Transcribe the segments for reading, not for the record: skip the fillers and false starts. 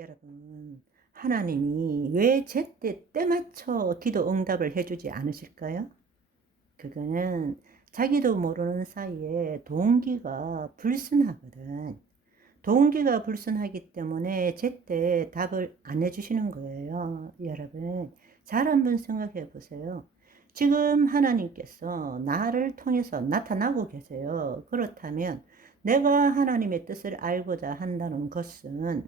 여러분, 하나님이 왜 제때 때맞춰 기도 응답을 해주지 않으실까요? 그거는 자기도 모르는 사이에 동기가 불순하거든. 동기가 불순하기 때문에 제때 답을 안 해주시는 거예요. 여러분, 잘 한번 생각해 보세요. 지금 하나님께서 나를 통해서 나타나고 계세요. 그렇다면 내가 하나님의 뜻을 알고자 한다는 것은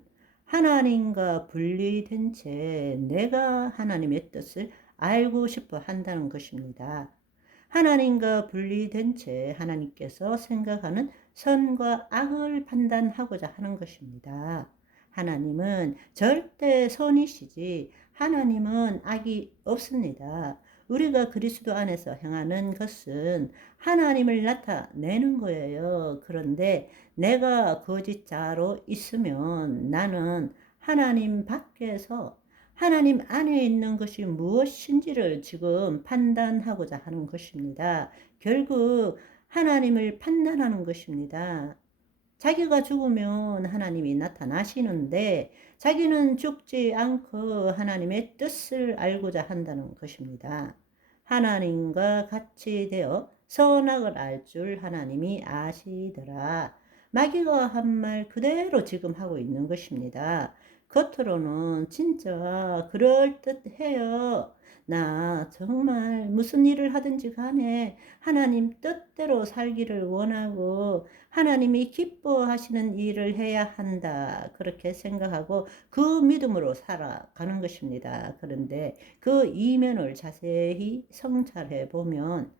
하나님과 분리된 채 내가 하나님의 뜻을 알고 싶어 한다는 것입니다. 하나님과 분리된 채 하나님께서 생각하는 선과 악을 판단하고자 하는 것입니다. 하나님은 절대 선이시지 하나님은 악이 없습니다. 우리가 그리스도 안에서 행하는 것은 하나님을 나타내는 거예요. 그런데 내가 거짓자로 있으면 나는 하나님 밖에서 하나님 안에 있는 것이 무엇인지를 지금 판단하고자 하는 것입니다. 결국 하나님을 판단하는 것입니다. 자기가 죽으면 하나님이 나타나시는데 자기는 죽지 않고 하나님의 뜻을 알고자 한다는 것입니다. 하나님과 같이 되어 선악을 알 줄 하나님이 아시더라. 마귀가 한 말 그대로 지금 하고 있는 것입니다. 겉으로는 진짜 그럴듯해요. 나 정말 무슨 일을 하든지 간에 하나님 뜻대로 살기를 원하고 하나님이 기뻐하시는 일을 해야 한다. 그렇게 생각하고 그 믿음으로 살아가는 것입니다. 그런데 그 이면을 자세히 성찰해 보면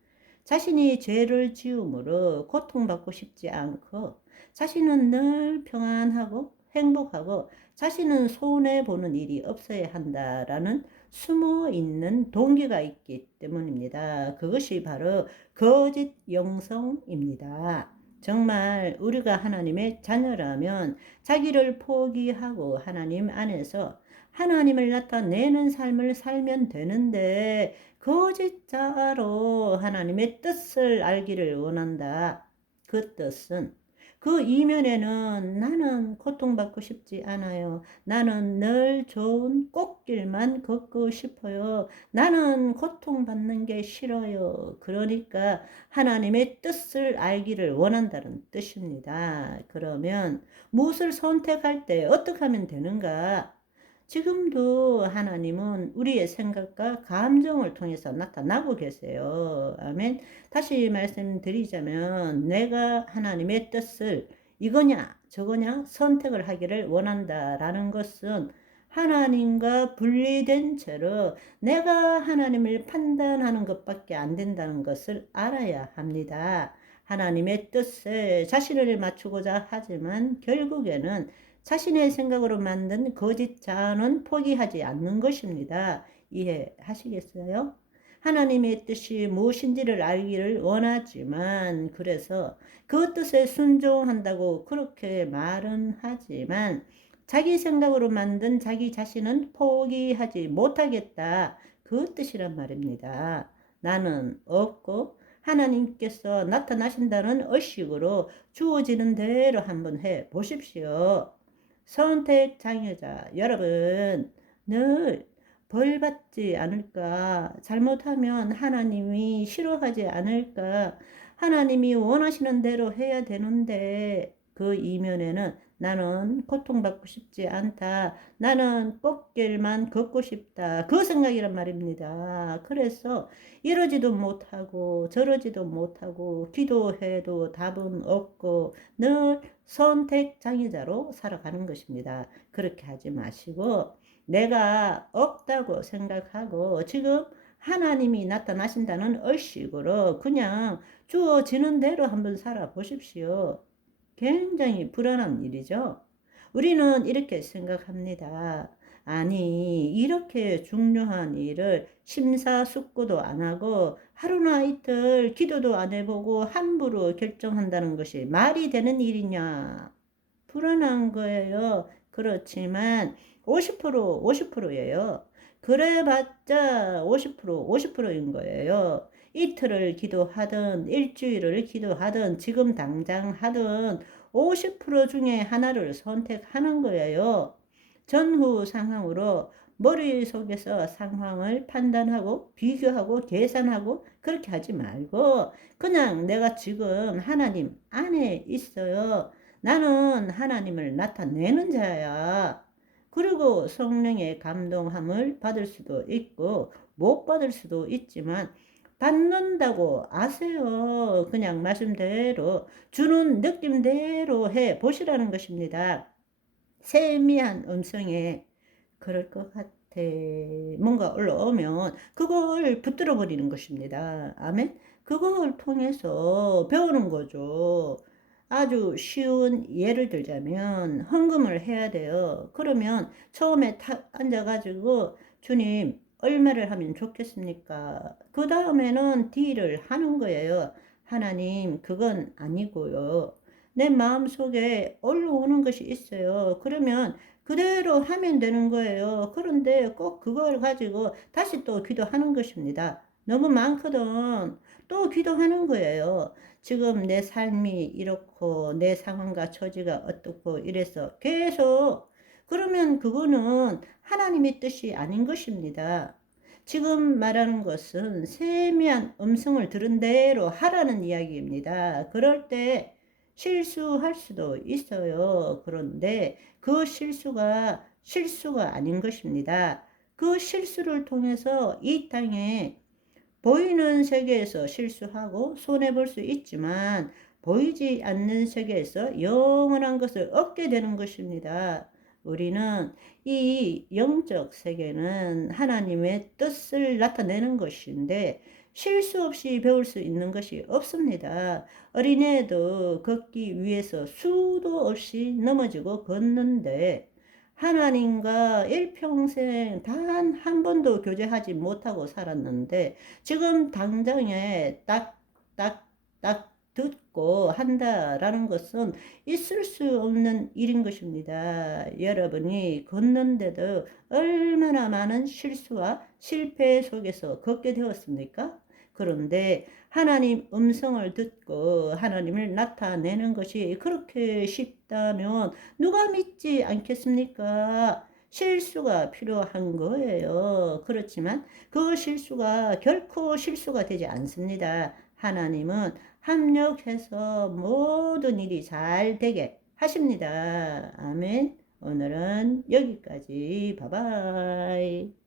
자신이 죄를 지음으로 고통받고 싶지 않고 자신은 늘 평안하고 행복하고 자신은 손해보는 일이 없어야 한다라는 숨어 있는 동기가 있기 때문입니다. 그것이 바로 거짓 영성입니다. 정말 우리가 하나님의 자녀라면 자기를 포기하고 하나님 안에서 하나님을 나타내는 삶을 살면 되는데 거짓자로 하나님의 뜻을 알기를 원한다. 그 뜻은 그 이면에는 나는 고통받고 싶지 않아요. 나는 늘 좋은 꽃길만 걷고 싶어요. 나는 고통받는 게 싫어요. 그러니까 하나님의 뜻을 알기를 원한다는 뜻입니다. 그러면 무엇을 선택할 때 어떻게 하면 되는가? 지금도 하나님은 우리의 생각과 감정을 통해서 나타나고 계세요. 아멘. 다시 말씀드리자면 내가 하나님의 뜻을 이거냐 저거냐 선택을 하기를 원한다라는 것은 하나님과 분리된 채로 내가 하나님을 판단하는 것밖에 안 된다는 것을 알아야 합니다. 하나님의 뜻에 자신을 맞추고자 하지만 결국에는 자신의 생각으로 만든 거짓 자아는 포기하지 않는 것입니다. 이해하시겠어요? 하나님의 뜻이 무엇인지를 알기를 원하지만 그래서 그 뜻에 순종한다고 그렇게 말은 하지만 자기 생각으로 만든 자기 자신은 포기하지 못하겠다. 그 뜻이란 말입니다. 나는 없고 하나님께서 나타나신다는 의식으로 주어지는 대로 한번 해 보십시오. 선택 장애자 여러분 늘 벌받지 않을까? 잘못하면 하나님이 싫어하지 않을까? 하나님이 원하시는 대로 해야 되는데 그 이면에는 나는 고통받고 싶지 않다. 나는 꽃길만 걷고 싶다. 그 생각이란 말입니다. 그래서 이러지도 못하고 저러지도 못하고 기도해도 답은 없고 늘 선택 장애자로 살아가는 것입니다. 그렇게 하지 마시고 내가 없다고 생각하고 지금 하나님이 나타나신다는 의식으로 그냥 주어지는 대로 한번 살아보십시오. 굉장히 불안한 일이죠. 우리는 이렇게 생각합니다. 아니, 이렇게 중요한 일을 심사숙고도 안 하고 하루나 이틀 기도도 안 해보고 함부로 결정한다는 것이 말이 되는 일이냐? 불안한 거예요. 그렇지만 50% 50%예요. 그래봤자 50%인 거예요. 이틀을 기도하든 일주일을 기도하든 지금 당장 하든 50% 중에 하나를 선택하는 거예요. 전후 상황으로 머릿속에서 상황을 판단하고 비교하고 계산하고 그렇게 하지 말고 그냥 내가 지금 하나님 안에 있어요. 나는 하나님을 나타내는 자야. 그리고 성령의 감동함을 받을 수도 있고 못 받을 수도 있지만 받는다고 아세요. 그냥 말씀대로 주는 느낌대로 해 보시라는 것입니다. 세미한 음성에 그럴 것 같아. 뭔가 올라오면 그걸 붙들어 버리는 것입니다. 아멘. 그걸 통해서 배우는 거죠. 아주 쉬운 예를 들자면 헌금을 해야 돼요. 그러면 처음에 탁 앉아가지고 주님 얼마를 하면 좋겠습니까? 그 다음에는 딜을 하는 거예요. 하나님 그건 아니고요. 내 마음속에 올라오는 것이 있어요. 그러면 그대로 하면 되는 거예요. 그런데 꼭 그걸 가지고 다시 또 기도하는 것입니다. 너무 많거든. 또 기도하는 거예요. 지금 내 삶이 이렇고 내 상황과 처지가 어떻고 이래서 계속 그러면 그거는 하나님의 뜻이 아닌 것입니다. 지금 말하는 것은 세미한 음성을 들은 대로 하라는 이야기입니다. 그럴 때 실수할 수도 있어요. 그런데 그 실수가 아닌 것입니다. 그 실수를 통해서 이 땅에 보이는 세계에서 실수하고 손해볼 수 있지만 보이지 않는 세계에서 영원한 것을 얻게 되는 것입니다. 우리는 이 영적 세계는 하나님의 뜻을 나타내는 것인데 실수 없이 배울 수 있는 것이 없습니다. 어린애도 걷기 위해서 수도 없이 넘어지고 걷는데 하나님과 일평생 단 한 번도 교제하지 못하고 살았는데 지금 당장에 딱 듣고 한다라는 것은 있을 수 없는 일인 것입니다. 여러분이 걷는데도 얼마나 많은 실수와 실패 속에서 걷게 되었습니까? 그런데 하나님 음성을 듣고 하나님을 나타내는 것이 그렇게 쉽다면 누가 믿지 않겠습니까? 실수가 필요한 거예요. 그렇지만 그 실수가 결코 실수가 되지 않습니다. 하나님은 합력해서 모든 일이 잘 되게 하십니다. 아멘. 오늘은 여기까지. 바이바이.